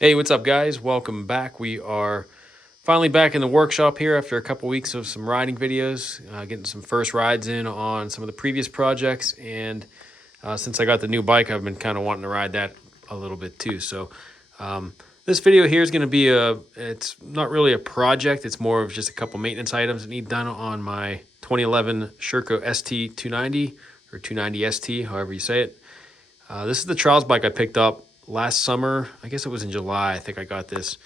Hey, what's up, guys? Welcome back. We are finally back in the workshop here after a couple weeks of some riding videos, getting some first rides in on some of the previous projects. And since I got the new bike, I've been kind of wanting to ride that a little bit too. So this video here is going to be it's not really a project. It's more of just a couple maintenance items that need done on my 2011 Sherco ST 290 or 290 ST, however you say it. This is the trials bike I picked up last summer. I guess it was in July. I think I got this,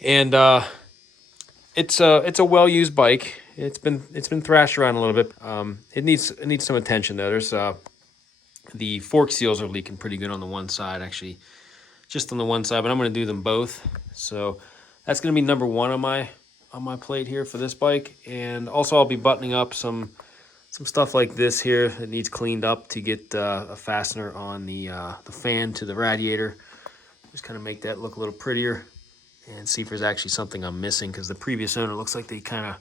and it's a well used bike. It's been thrashed around a little bit. It needs some attention though. There's the fork seals are leaking pretty good on the one side, actually, just on the one side. But I'm going to do them both. So that's going to be number one on my plate here for this bike, and also I'll be buttoning up some stuff like this here that needs cleaned up to get a fastener on the fan to the radiator. Just kind of make that look a little prettier and see if there's actually something I'm missing, because the previous owner looks like they kind of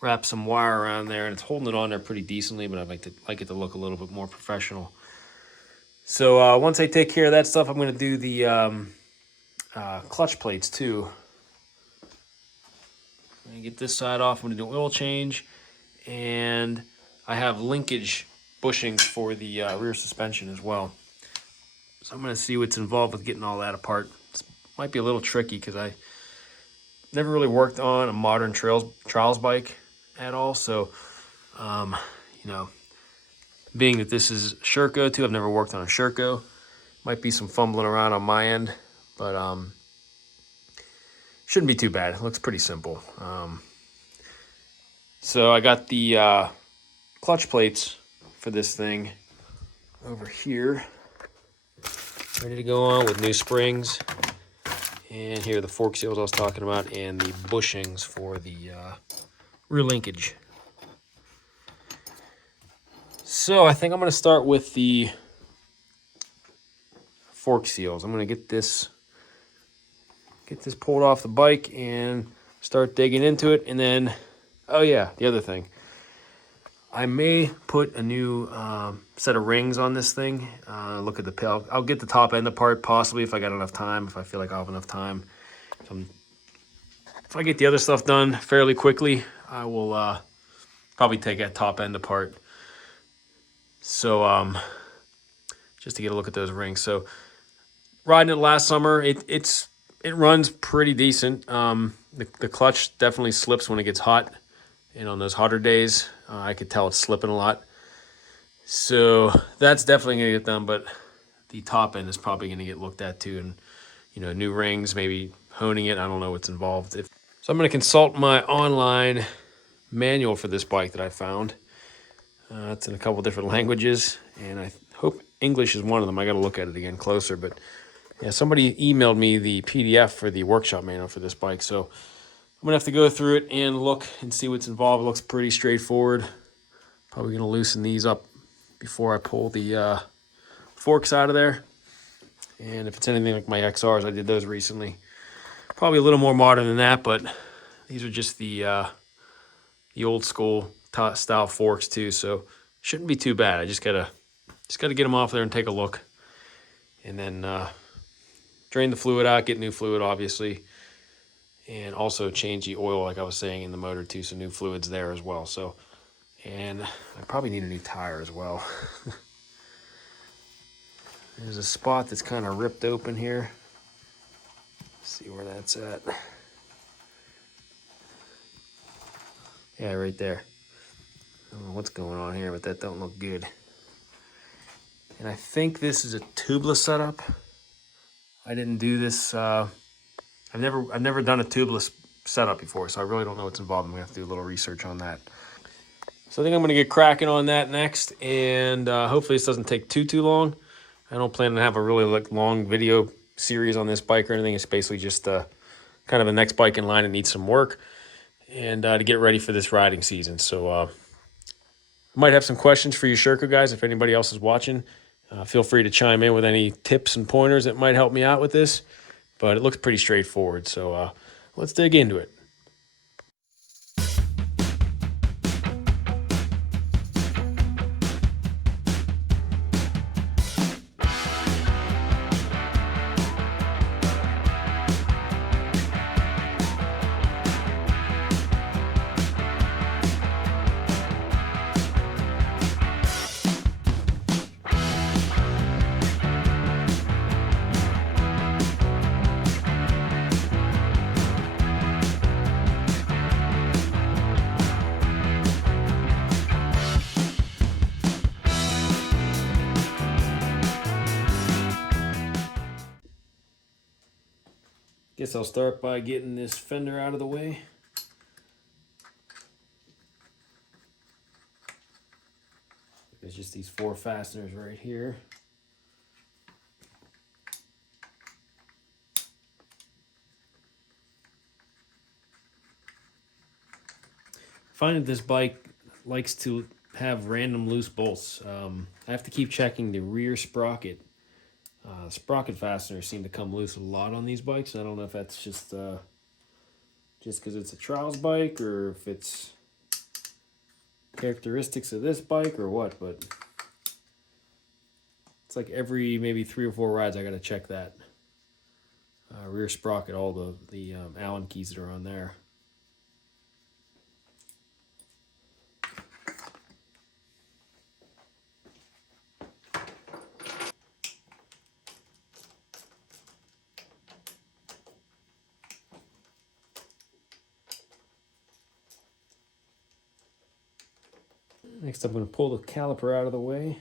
wrapped some wire around there and it's holding it on there pretty decently, but I'd like it to look a little bit more professional. So once I take care of that stuff, I'm going to do the clutch plates too. I'm going to get this side off. I'm going to do an oil change, and I have linkage bushings for the rear suspension as well. So I'm going to see what's involved with getting all that apart. It might be a little tricky because I never really worked on a modern trials bike at all. So, being that this is Sherco too, I've never worked on a Sherco. Might be some fumbling around on my end, but shouldn't be too bad. It looks pretty simple. So I got the clutch plates for this thing over here, ready to go on with new springs. And here are the fork seals I was talking about, and the bushings for the rear linkage. So I think I'm going to start with the fork seals. I'm going to get this pulled off the bike and start digging into it. And then, oh yeah, the other thing, I may put a new set of rings on this thing. Look at the pill. I'll get the top end apart possibly if I got enough time, if I feel like I'll have enough time. If I get the other stuff done fairly quickly, I will probably take that top end apart. So just to get a look at those rings. So riding it last summer, it runs pretty decent. The clutch definitely slips when it gets hot. And on those hotter days, I could tell it's slipping a lot. So that's definitely going to get done, but the top end is probably going to get looked at too. And, new rings, maybe honing it. I don't know what's involved. So I'm going to consult my online manual for this bike that I found. It's in a couple different languages, and I hope English is one of them. I got to look at it again closer. But yeah, somebody emailed me the PDF for the workshop manual for this bike. So I'm going to have to go through it and look and see what's involved. It looks pretty straightforward. Probably going to loosen these up before I pull the forks out of there. And if it's anything like my XRs, I did those recently. Probably a little more modern than that, but these are just the old school style forks too. So shouldn't be too bad. I just gotta get them off there and take a look. And then drain the fluid out, get new fluid, obviously. And also change the oil, like I was saying, in the motor too, so new fluids there as well. So, and I probably need a new tire as well. There's a spot that's kind of ripped open here. Let's see where that's at. Yeah, right there. I don't know what's going on here, but that don't look good. And I think this is a tubeless setup. I didn't do this. I've never done a tubeless setup before, so I really don't know what's involved. I'm gonna have to do a little research on that. So I think I'm gonna get cracking on that next, and hopefully this doesn't take too long. I don't plan to have a really long video series on this bike or anything. It's basically just kind of the next bike in line that needs some work, and to get ready for this riding season. So I might have some questions for you Sherco guys. If anybody else is watching, feel free to chime in with any tips and pointers that might help me out with this. But it looks pretty straightforward, so let's dig into it. Guess I'll start by getting this fender out of the way. There's just these 4 fasteners right here. I find that this bike likes to have random loose bolts. I have to keep checking the rear sprocket. Sprocket fasteners seem to come loose a lot on these bikes. I don't know if that's just because it's a trials bike or if it's characteristics of this bike or what, but it's like every maybe 3 or 4 rides I gotta check that rear sprocket, all the Allen keys that are on there. Next I'm going to pull the caliper out of the way.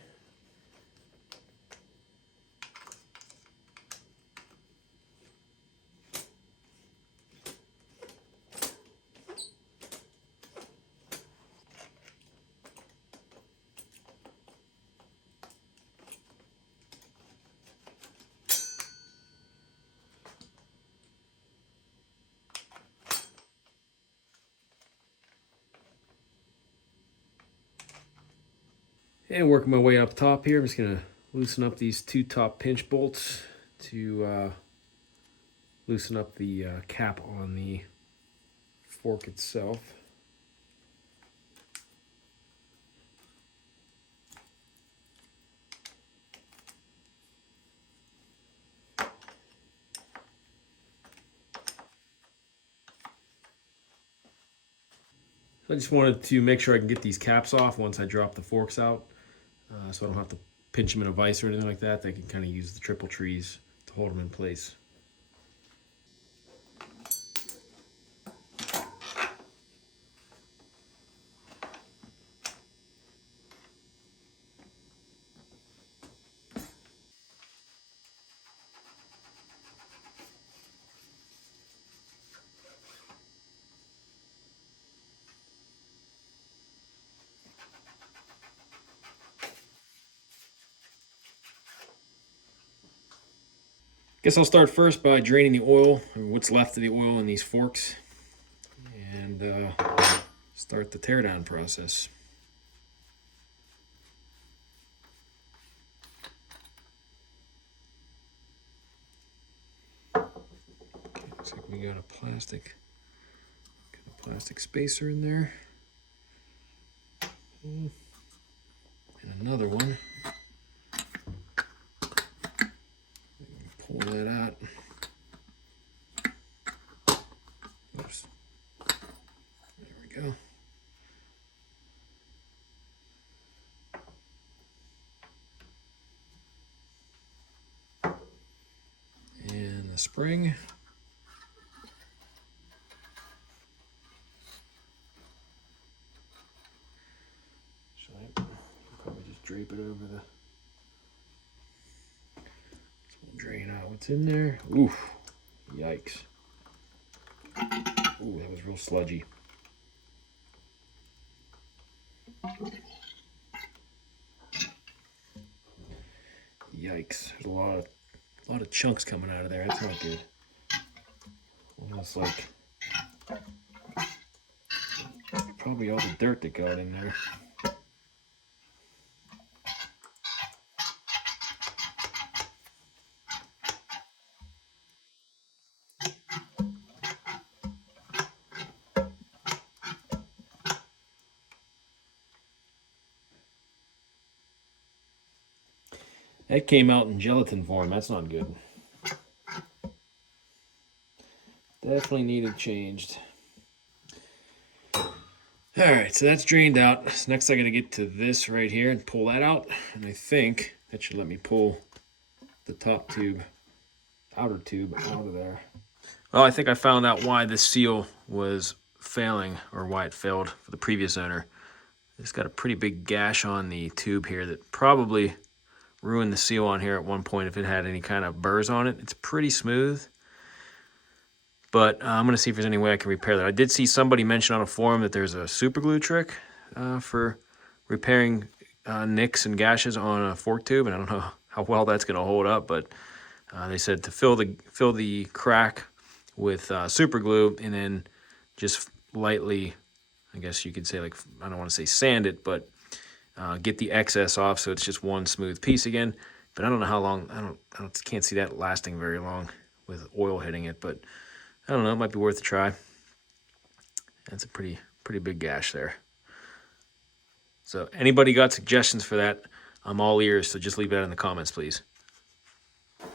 And working my way up top here, I'm just going to loosen up these 2 top pinch bolts to loosen up the cap on the fork itself. So I just wanted to make sure I can get these caps off once I drop the forks out, so I don't have to pinch them in a vise or anything like that. They can kind of use the triple trees to hold them in place. Guess I'll start first by draining the oil, or what's left of the oil in these forks, and start the teardown process. Okay, looks like we got a plastic spacer in there. And another one. Pull that out. Oops. There we go. And the spring. Should I probably just drape it over the... Drain out what's in there. Oof. Yikes. Ooh, that was real sludgy. Yikes. There's a lot of chunks coming out of there. That's not good. Almost like probably all the dirt that got in there. That came out in gelatin form. That's not good. Definitely needed changed. Alright, so that's drained out. So next I gotta get to this right here and pull that out. And I think that should let me pull the top tube, outer tube, out of there. Well, I think I found out why this seal was failing, or why it failed for the previous owner. It's got a pretty big gash on the tube here that probably ruined the seal on here at one point if it had any kind of burrs on it. It's pretty smooth. But I'm going to see if there's any way I can repair that. I did see somebody mention on a forum that there's a super glue trick for repairing nicks and gashes on a fork tube, and I don't know how well that's going to hold up, but they said to fill the crack with super glue and then just lightly, I guess you could say, like, I don't want to say sand it, but get the excess off so it's just one smooth piece again. But I don't know how long. I can't see that lasting very long with oil hitting it, but I don't know. It might be worth a try. That's a pretty big gash there. So anybody got suggestions for that? I'm all ears, so just leave that in the comments, please. All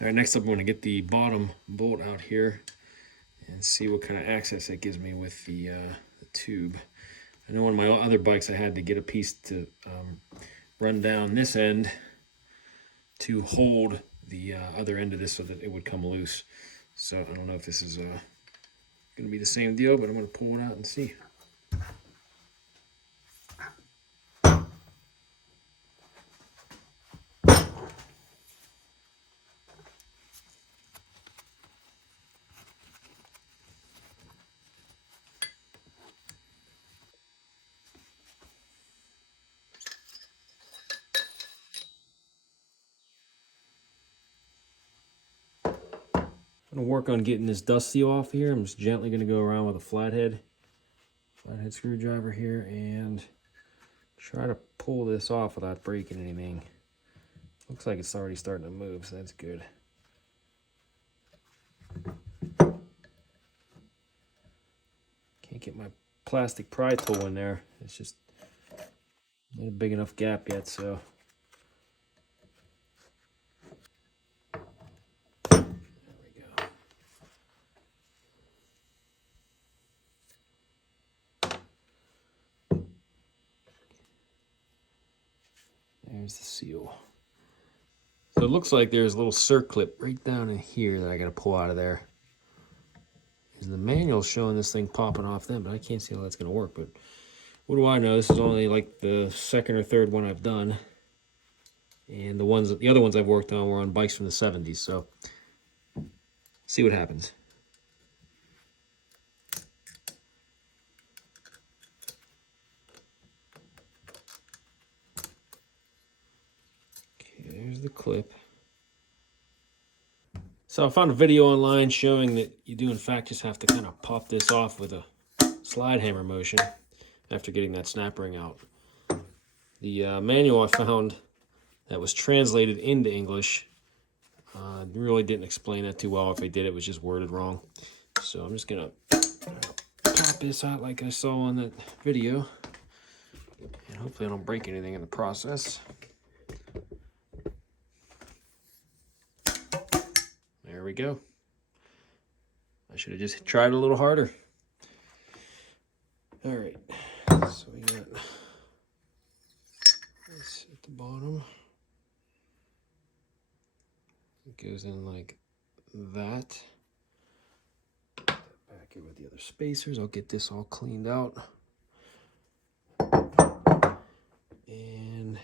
right, next up, I'm going to get the bottom bolt out here and see what kind of access that gives me with the tube. I know on my other bikes I had to get a piece to run down this end to hold the other end of this so that it would come loose. So I don't know if this is going to be the same deal, but I'm going to pull it out and see. I'm going to work on getting this dust seal off here. I'm just gently going to go around with a flathead screwdriver here and try to pull this off without breaking anything. Looks like it's already starting to move, so that's good. Can't get my plastic pry tool in there. It's just not a big enough gap yet, so. There we go. There's the seal. So it looks like there's a little circlip right down in here that I got to pull out of there. And the manual's showing this thing popping off then, but I can't see how that's going to work. But what do I know? This is only like the second or third one I've done. And the other ones I've worked on were on bikes from the 70s, so see what happens. Okay, there's the clip. So I found a video online showing that you do in fact just have to kind of pop this off with a slide hammer motion after getting that snap ring out. The manual I found that was translated into English really didn't explain that too well. If they did, it was just worded wrong. So I'm just gonna pop this out like I saw on that video, and hopefully I don't break anything in the process. There we go. I should have just tried a little harder. All right, so we got this at the bottom. It goes in like that. Back it with the other spacers. I'll get this all cleaned out. And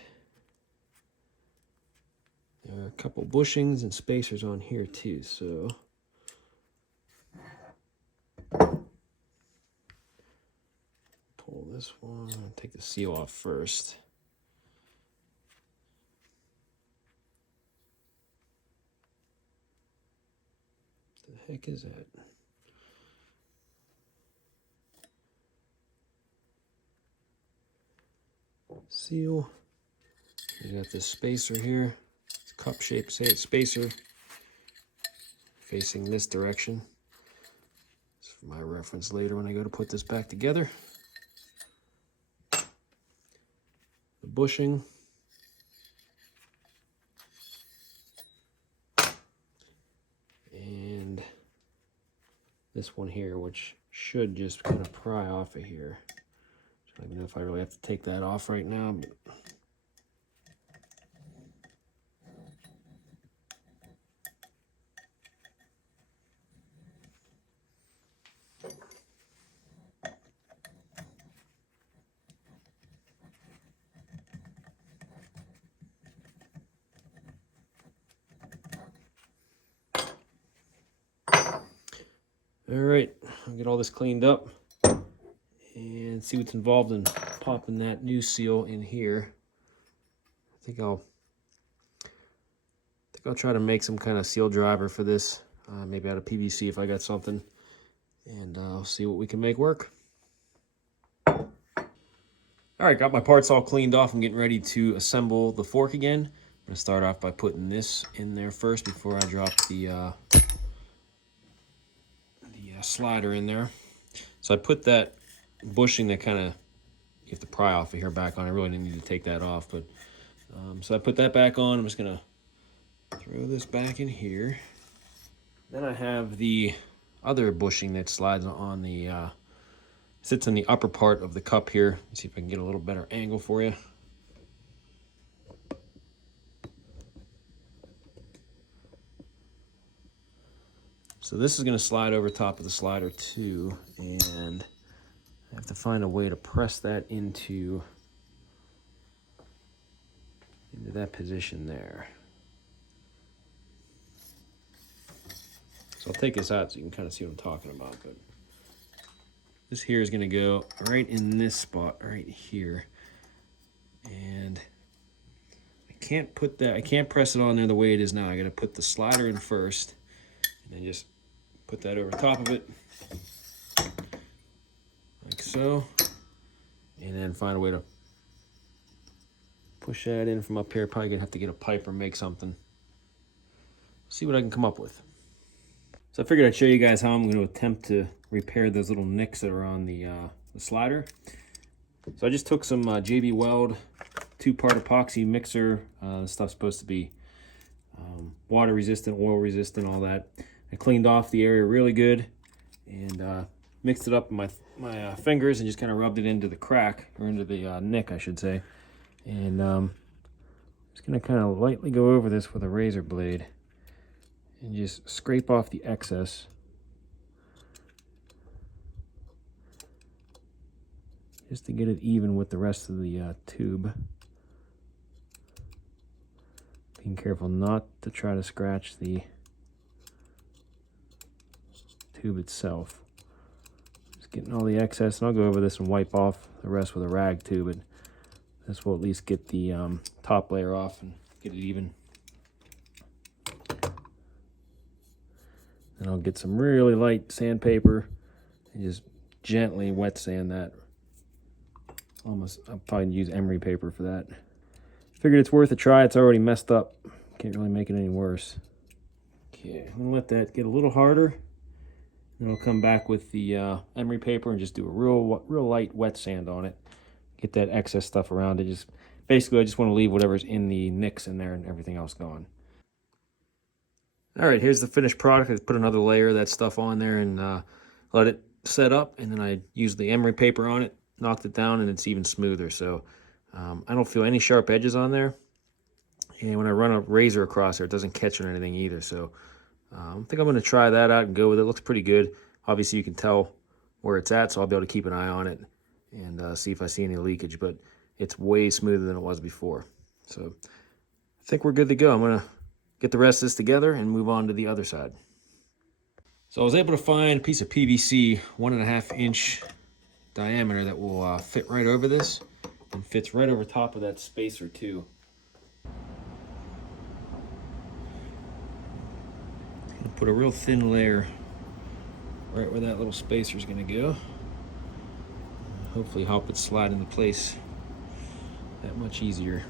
there are a couple bushings and spacers on here too, so pull this one and take the seal off first. What the heck is that? Seal. You got this spacer here. It's cup-shaped spacer facing this direction. It's for my reference later when I go to put this back together. The bushing. And this one here, which should just kind of pry off of here. I don't know if I really have to take that off right now, but All right, I'll get all this cleaned up and see what's involved in popping that new seal in here. I think I'll try to make some kind of seal driver for this, maybe out of PVC if I got something, and I'll see what we can make work. All right, got my parts all cleaned off. I'm getting ready to assemble the fork again. I'm gonna start off by putting this in there first before I drop the slider in there. So I put that bushing that kind of, you have to pry off of here back on. I really didn't need to take that off, but so I put that back on. I'm just gonna throw this back in here. Then I have the other bushing that slides on the sits in the upper part of the cup here. Let's see if I can get a little better angle for you. So this is going to slide over top of the slider too, and I have to find a way to press that into that position there. So I'll take this out so you can kind of see what I'm talking about. But this here is going to go right in this spot right here, and I can't press it on there the way it is now. I got to put the slider in first, and then just put that over top of it, like so, and then find a way to push that in from up here. Probably gonna have to get a pipe or make something. See what I can come up with. So I figured I'd show you guys how I'm going to attempt to repair those little nicks that are on the slider. So I just took some JB Weld 2-part epoxy mixer. This stuff's supposed to be water resistant, oil resistant, all that. I cleaned off the area really good and mixed it up in my fingers and just kind of rubbed it into the crack, or into the nick, I should say. And just going to kind of lightly go over this with a razor blade and just scrape off the excess. Just to get it even with the rest of the tube. Being careful not to try to scratch the tube itself. Just getting all the excess, and I'll go over this and wipe off the rest with a rag too, but this will at least get the top layer off and get it even. And I'll get some really light sandpaper and just gently wet sand that. I'll probably use emery paper for that. Figured it's worth a try. It's already messed up. Can't really make it any worse. Okay, I'm gonna let that get a little harder. Then I'll come back with the emery paper and just do a real light wet sand on it. Get that excess stuff around it. Just basically, I just want to leave whatever's in the nicks in there and everything else gone. All right, here's the finished product. I put another layer of that stuff on there and let it set up, and then I used the emery paper on it, knocked it down, and it's even smoother. So I don't feel any sharp edges on there, and when I run a razor across there, it doesn't catch on anything either. So I think I'm going to try that out and go with it. It looks pretty good. Obviously, you can tell where it's at, so I'll be able to keep an eye on it and see if I see any leakage, but it's way smoother than it was before. So I think we're good to go. I'm going to get the rest of this together and move on to the other side. So I was able to find a piece of PVC 1.5 inch diameter that will fit right over this and fits right over top of that spacer too. Gonna put a real thin layer right where that little spacer is going to go. Hopefully help it slide into place that much easier.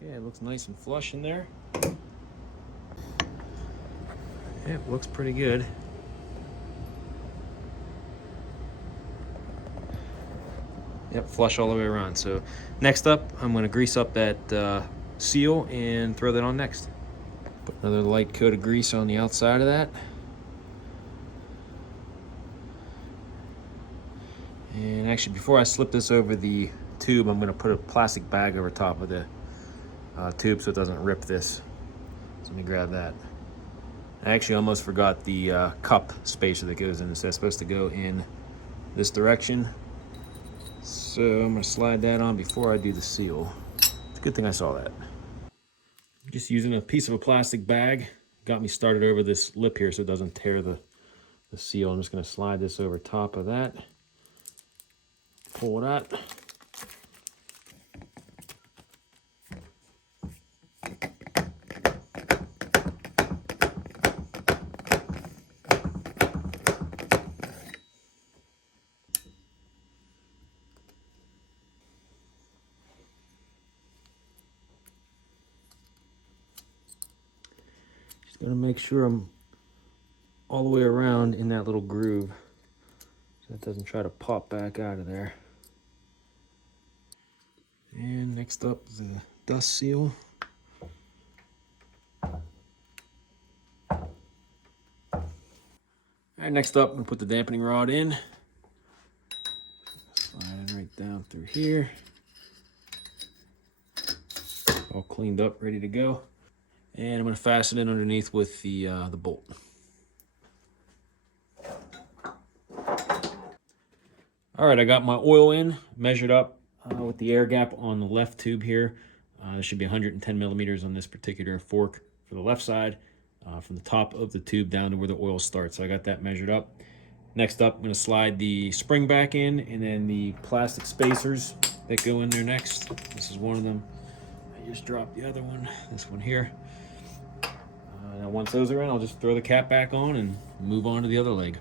Okay, it looks nice and flush in there. It looks pretty good. Yep, flush all the way around. So next up, I'm going to grease up that seal and throw that on next. Put another light coat of grease on the outside of that. And actually, before I slip this over the tube, I'm going to put a plastic bag over top of the tube so it doesn't rip this. So let me grab that. I actually almost forgot the cup spacer that goes in this. That's supposed to go in this direction. So I'm going to slide that on before I do the seal. It's a good thing I saw that. Just using a piece of a plastic bag. Got me started over this lip here so it doesn't tear the seal. I'm just going to slide this over top of that. Pull it out. Just going to make sure I'm all the way around in that little groove so it doesn't try to pop back out of there. And next up, the dust seal. All right, next up, I'm gonna put the dampening rod in. Slide it right down through here. All cleaned up, ready to go. And I'm gonna fasten it underneath with the bolt. All right, I got my oil in, measured up with the air gap on the left tube here. There should be 110 millimeters on this particular fork for the left side, from the top of the tube down to where the oil starts. So I got that measured up. Next up, I'm going to slide the spring back in, and then the plastic spacers that go in there next. This is one of them. I just dropped the other one, this one here. Now once those are in, I'll just throw the cap back on and move on to the other leg.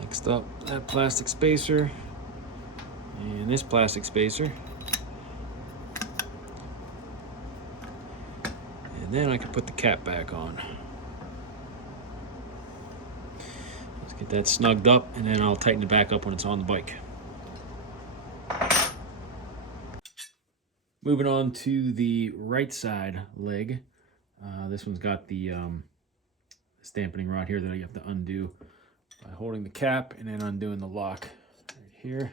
Next up, that plastic spacer and this plastic spacer. And then I can put the cap back on. Let's get that snugged up, and then I'll tighten it back up when it's on the bike. Moving on to the right side leg. This one's got the dampening rod here that I have to undo by holding the cap and then undoing the lock right here.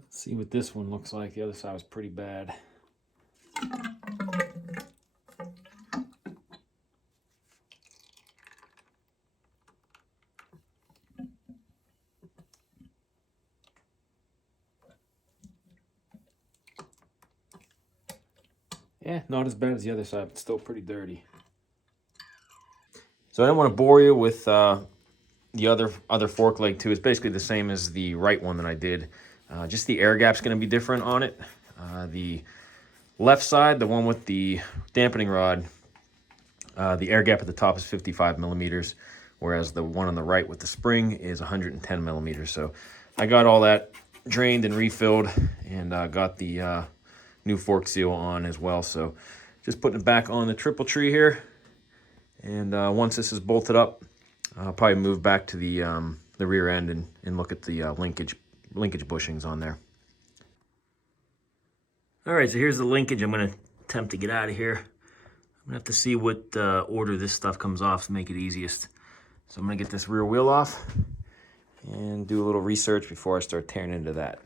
Let's see what this one looks like. The other side was pretty bad. Yeah, not as bad as the other side, but still pretty dirty. So I don't want to bore you with the other fork leg too. It's basically the same as the right one that I did. Just the air gap's going to be different on it. The left side, the one with the dampening rod, the air gap at the top is 55 millimeters, whereas the one on the right with the spring is 110 millimeters. So I got all that drained and refilled, and got the new fork seal on as well. So just putting it back on the triple tree here, and once this is bolted up, I'll probably move back to the rear end and look at the linkage bushings on there. All right, so here's the linkage. I'm going to attempt to get out of here. I'm going to have to see what order this stuff comes off to make it easiest. So I'm going to get this rear wheel off and do a little research before I start tearing into that.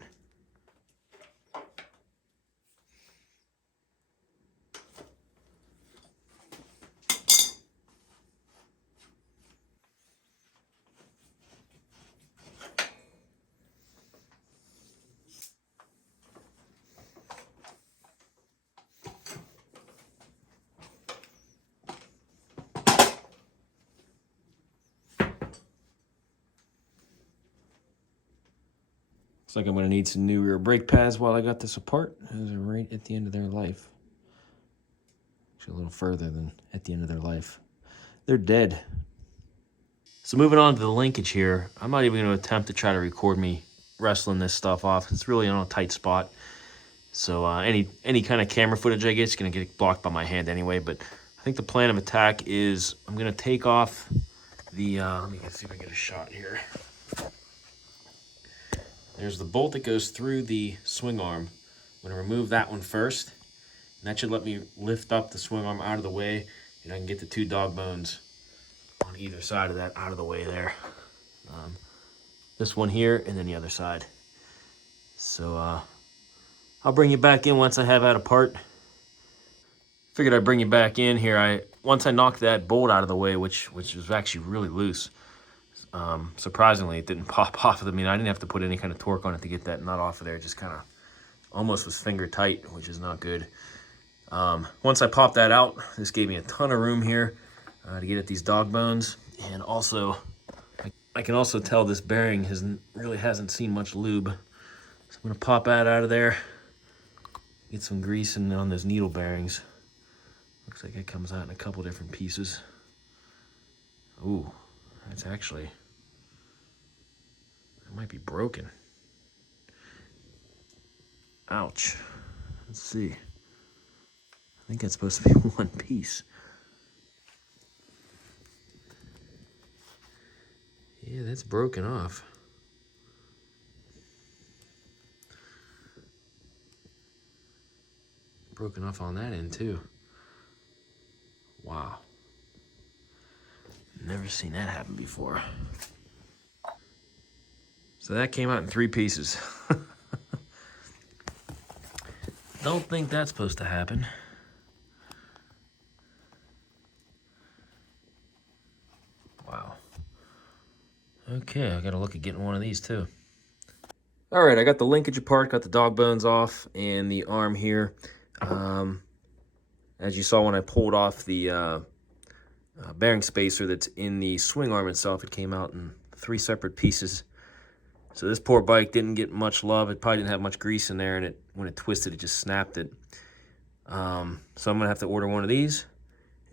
Looks like I'm going to need some new rear brake pads while I got this apart. Those are right at the end of their life. Actually, a little further than at the end of their life. They're dead. So moving on to the linkage here, I'm not even going to attempt to try to record me wrestling this stuff off. It's really on a tight spot. So any kind of camera footage I get is going to get blocked by my hand anyway. But I think the plan of attack is I'm going to take off the, let me see if I can get a shot here. There's the bolt that goes through the swing arm. I'm going to remove that one first, and that should let me lift up the swing arm out of the way, and I can get the two dog bones either side of that out of the way there. This one here, and then the other side. So I'll bring you back in once I have that apart. Figured I'd bring you back in here. Once I knocked that bolt out of the way, which was actually really loose. Surprisingly, it didn't pop off of it. I mean, I didn't have to put any kind of torque on it to get that nut off of there. It just kind of almost was finger tight, which is not good. Once I popped that out, this gave me a ton of room here to get at these dog bones. And also, I can also tell this bearing really hasn't seen much lube. So I'm gonna pop that out of there, get some grease in on those needle bearings. Looks like it comes out in a couple different pieces. Ooh, that's actually, it might be broken. Ouch. Let's see. I think that's supposed to be one piece. Yeah, that's broken off. Broken off on that end too. Wow. Never seen that happen before. So that came out in 3 pieces. Don't think that's supposed to happen. Wow. Okay, I gotta look at getting one of these too. All right, I got the linkage apart, got the dog bones off, and the arm here. As you saw when I pulled off the bearing spacer that's in the swing arm itself, it came out in 3 separate pieces. So this poor bike didn't get much love. It probably didn't have much grease in there, and when it twisted, it just snapped it. So I'm gonna have to order one of these.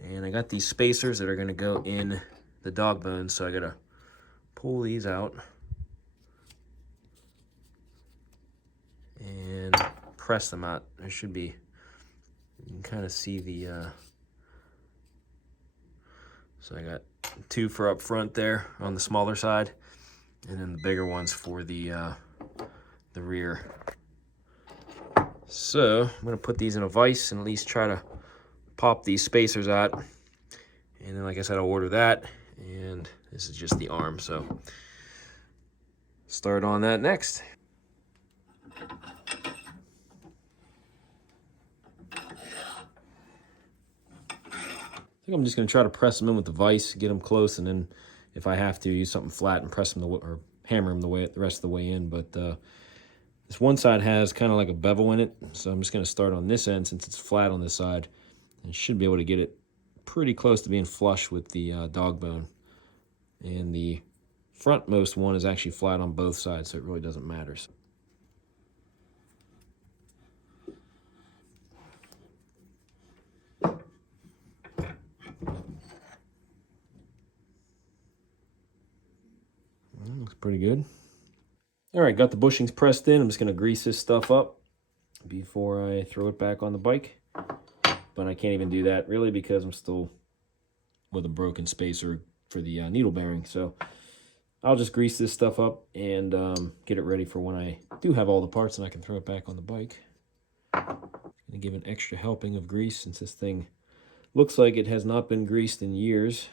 And I got these spacers that are gonna go in the dog bones, so I gotta pull these out and press them out. There should be, you can kind of see the, so I got 2 for up front there on the smaller side, and then the bigger ones for the rear. So I'm gonna put these in a vise and at least try to pop these spacers out. And then, like I said, I'll order that, and this is just the arm, so start on that next. I think I'm just gonna try to press them in with the vise, get them close, and then if I have to, use something flat and press them or hammer them the rest of the way in. But this one side has kind of like a bevel in it, so I'm just gonna start on this end since it's flat on this side, and should be able to get it pretty close to being flush with the dog bone. And the frontmost one is actually flat on both sides, so it really doesn't matter. Looks pretty good. All right, got the bushings pressed in. I'm just gonna grease this stuff up before I throw it back on the bike. But I can't even do that really because I'm still with a broken spacer for the needle bearing. So I'll just grease this stuff up and get it ready for when I do have all the parts and I can throw it back on the bike. Gonna give an extra helping of grease since this thing looks like it has not been greased in years.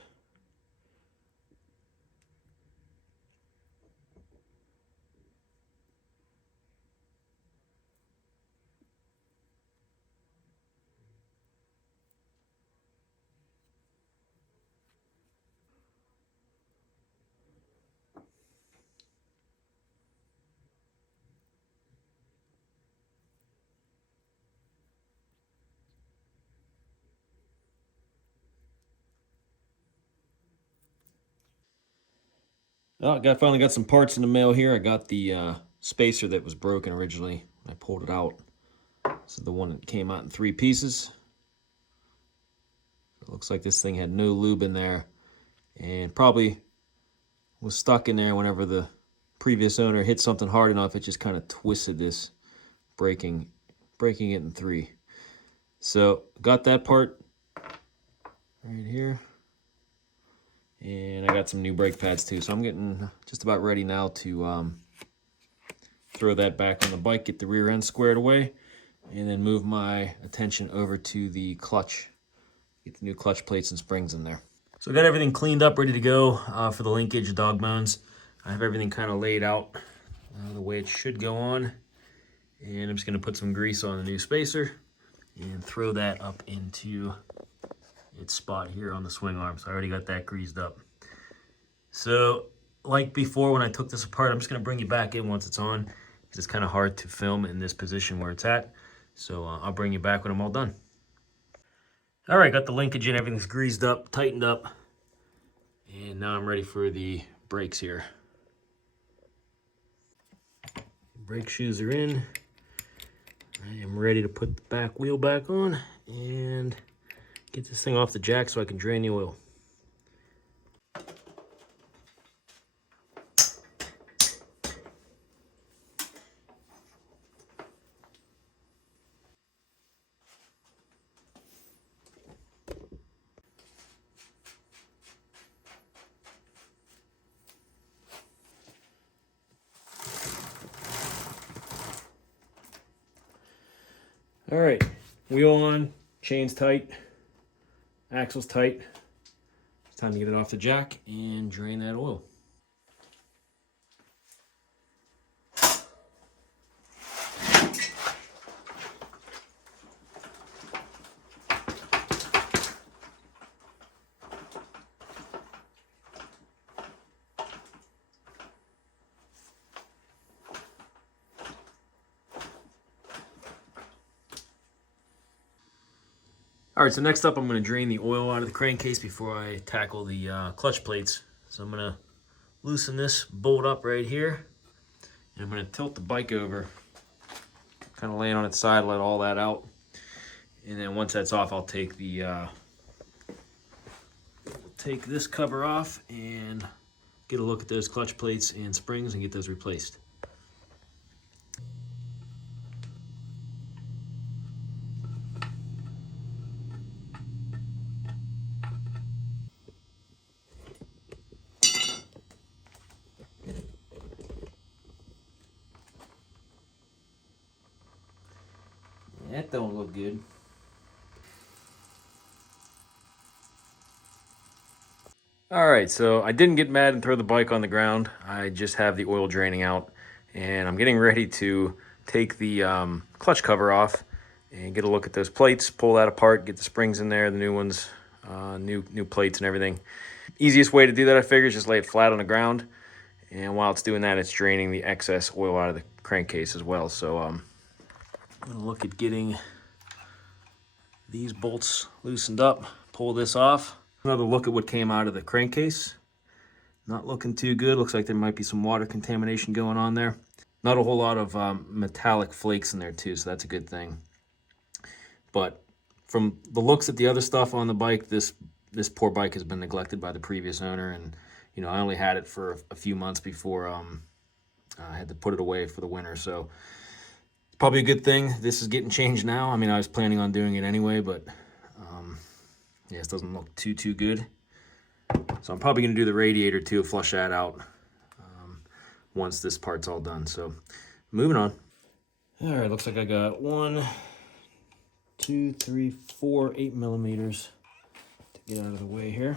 Oh, I finally got some parts in the mail here. I got the spacer that was broken originally. I pulled it out. This is the one that came out in 3 pieces. It looks like this thing had no lube in there and probably was stuck in there whenever the previous owner hit something hard enough. It just kind of twisted this, breaking it in 3. So got that part right here. And I got some new brake pads too. So I'm getting just about ready now to throw that back on the bike, get the rear end squared away, and then move my attention over to the clutch. Get the new clutch plates and springs in there. So I got everything cleaned up, ready to go for the linkage dog bones. I have everything kind of laid out the way it should go on. And I'm just gonna put some grease on the new spacer and throw that up into its spot here on the swing arm. So I already got that greased up. So like before when I took this apart, I'm just gonna bring you back in once it's on, because it's kind of hard to film in this position where it's at. So I'll bring you back when I'm all done. All right, got the linkage in, everything's greased up, tightened up, and now I'm ready for the brakes here. Brake shoes are in. I am ready to put the back wheel back on and get this thing off the jack so I can drain the oil. All right, wheel on, chain's tight, axle's tight. It's time to get it off the jack and drain that oil. All right, so next up I'm going to drain the oil out of the crankcase before I tackle the clutch plates. So I'm going to loosen this bolt up right here, and I'm going to tilt the bike over, kind of lay it on its side, let all that out. And then once that's off, I'll take this cover off and get a look at those clutch plates and springs and get those replaced. That don't look good. All right, so I didn't get mad and throw the bike on the ground. I just have the oil draining out, and I'm getting ready to take the clutch cover off and get a look at those plates, pull that apart, get the springs in there, the new ones, new plates and everything. Easiest way to do that, I figure, is just lay it flat on the ground, and while it's doing that, it's draining the excess oil out of the crankcase as well. So I'm gonna look at getting these bolts loosened up, pull this off. Another look at what came out of the crankcase. Not looking too good. Looks like there might be some water contamination going on there. Not a whole lot of metallic flakes in there too, so that's a good thing. But from the looks at the other stuff on the bike, this poor bike has been neglected by the previous owner, and you know I only had it for a few months before I had to put it away for the winter. So it's probably a good thing this is getting changed now. I mean, I was planning on doing it anyway, but yeah, this doesn't look too good. So I'm probably going to do the radiator too, flush that out once this part's all done. So moving on. All right, looks like I got 1, 2, 3, 4, 8 millimeters to get out of the way here.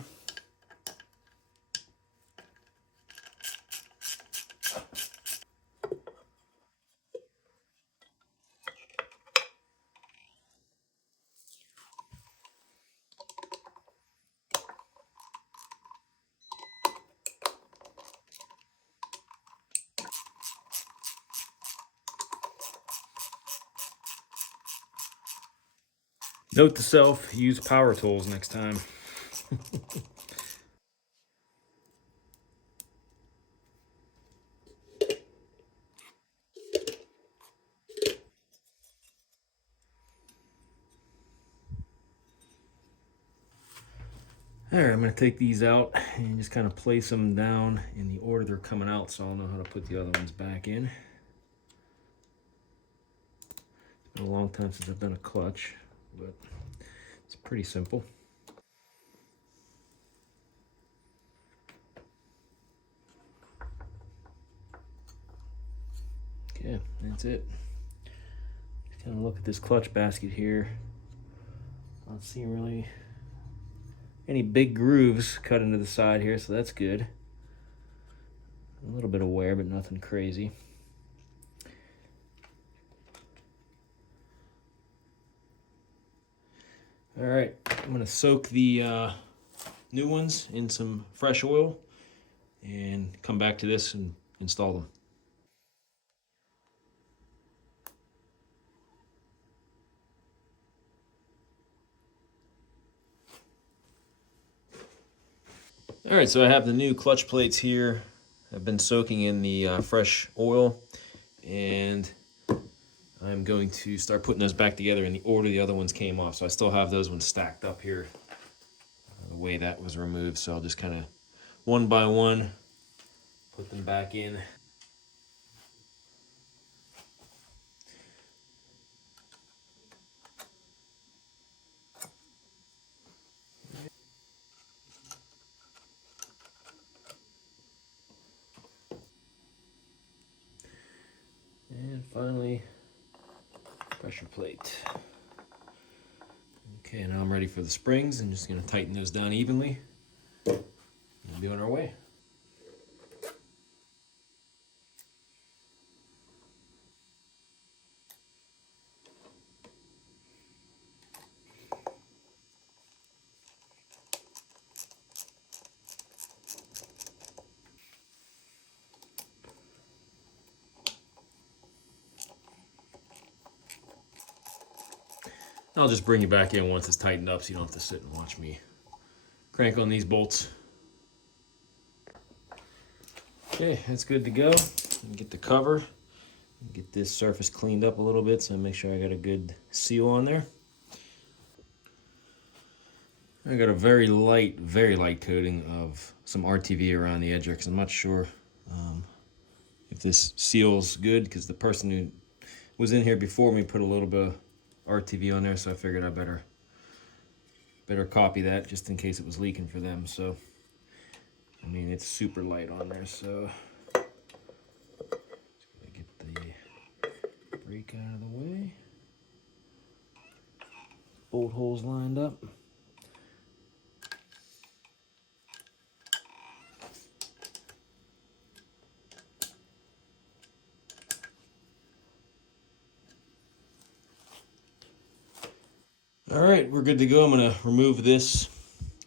Note to self, use power tools next time. All right, I'm going to take these out and just kind of place them down in the order they're coming out so I'll know how to put the other ones back in. It's been a long time since I've done a clutch, but it's pretty simple. Okay, that's it. Just kind of look at this clutch basket here. Not seeing really any big grooves cut into the side here, so that's good. A little bit of wear, but nothing crazy. All right, I'm gonna soak the new ones in some fresh oil and come back to this and install them. All right, so I have the new clutch plates here. I've been soaking in the fresh oil, and I'm going to start putting those back together in the order the other ones came off. So I still have those ones stacked up here, the way that was removed. So I'll just kind of one by one put them back in. And finally, pressure plate. Okay, now I'm ready for the springs. I'm just going to tighten those down evenly and be on our way. I'll just bring you back in once it's tightened up so you don't have to sit and watch me crank on these bolts. Okay, that's good to go. Get the cover, get this surface cleaned up a little bit so I make sure I got a good seal on there. I got a very light coating of some RTV around the edge here because I'm not sure if this seal's good, because the person who was in here before me put a little bit of RTV on there, so I figured I better copy that just in case it was leaking for them. So I mean, it's super light on there, so just gotta get the brake out of the way. Bolt holes lined up. All right, we're good to go. I'm gonna remove this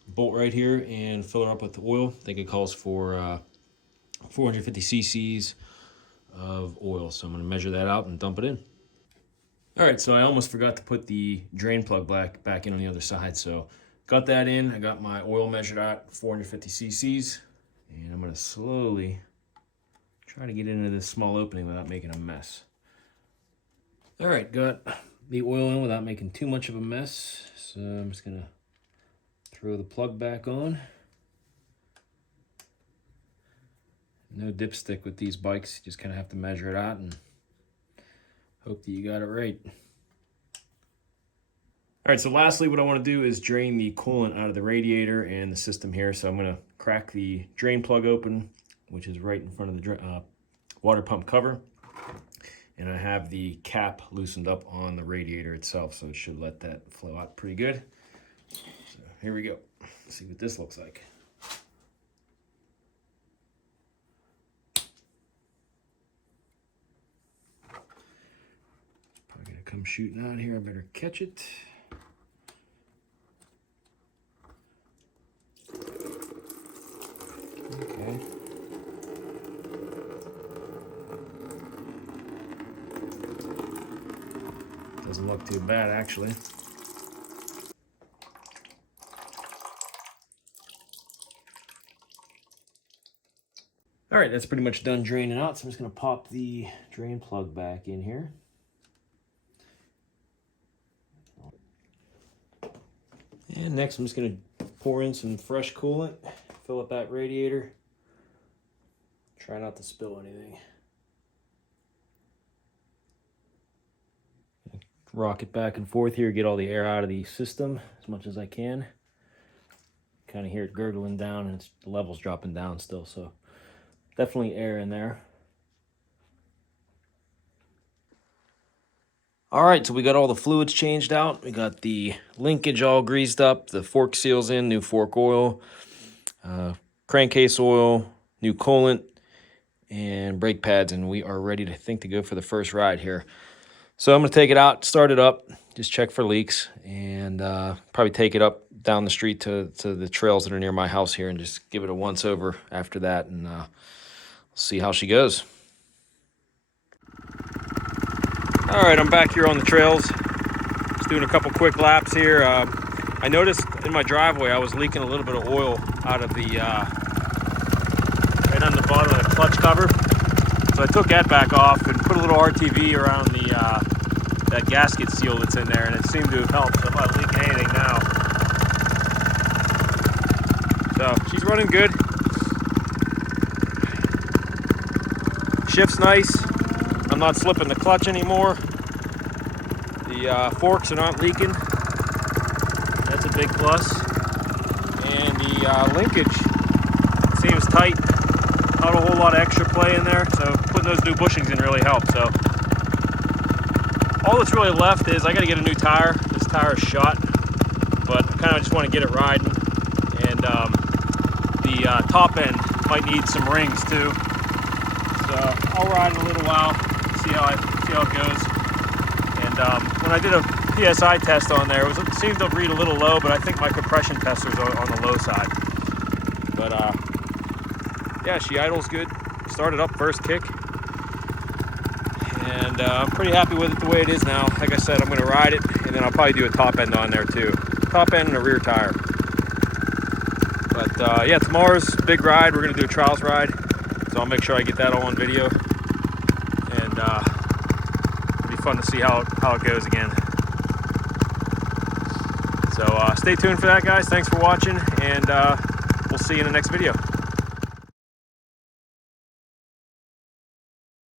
bolt right here and fill it up with oil. I think it calls for 450 cc's of oil. So I'm gonna measure that out and dump it in. All right, so I almost forgot to put the drain plug back in on the other side. So got that in, I got my oil measured out, 450 cc's. And I'm gonna slowly try to get into this small opening without making a mess. All right, got the oil in without making too much of a mess. So I'm just gonna throw the plug back on. No dipstick with these bikes, you just kind of have to measure it out and hope that you got it right. All right, so lastly, what I want to do is drain the coolant out of the radiator and the system here. So I'm going to crack the drain plug open, which is right in front of the water pump cover. And I have the cap loosened up on the radiator itself, so it should let that flow out pretty good. So here we go. Let's see what this looks like. Probably gonna come shooting out here. I better catch it. Okay. Doesn't look too bad, actually. All right, that's pretty much done draining out, so I'm just gonna pop the drain plug back in here. And next I'm just gonna pour in some fresh coolant, fill up that radiator. Try not to spill anything. Rock it back and forth here, get all the air out of the system as much as I can. Kind of hear it gurgling down, and the level's dropping down still, so definitely air in there. All right, so we got all the fluids changed out. We got the linkage all greased up, the fork seals in, new fork oil, crankcase oil, new coolant, and brake pads, and we are ready to go for the first ride here. So I'm going to take it out, start it up, just check for leaks, and probably take it up down the street to the trails that are near my house here and just give it a once over after that, and see how she goes. All right, I'm back here on the trails, just doing a couple quick laps here. I noticed in my driveway I was leaking a little bit of oil out of the, right on the bottom of the clutch cover. So I took that back off and put a little RTV around the that gasket seal that's in there, and it seemed to have helped. So I'm not leaking anything now. So she's running good. Shift's nice. I'm not slipping the clutch anymore. The forks are not leaking. That's a big plus. And the linkage seems tight. Not a whole lot of extra play in there, so putting those new bushings in really helped. So all that's really left is I got to get a new tire. This tire is shot, but I kind of just want to get it riding. And the top end might need some rings too. So I'll ride in a little while, see how it goes. And when I did a PSI test on there, it seemed to read a little low, but I think my compression testers are on the low side. But yeah, she idles good. Started up first kick. And I'm pretty happy with it the way it is now. Like I said, I'm going to ride it, and then I'll probably do a top end on there too. Top end and a rear tire. But yeah, tomorrow's big ride. We're going to do a trials ride. So I'll make sure I get that all on video. And it'll be fun to see how it goes again. So stay tuned for that, guys. Thanks for watching, and we'll see you in the next video.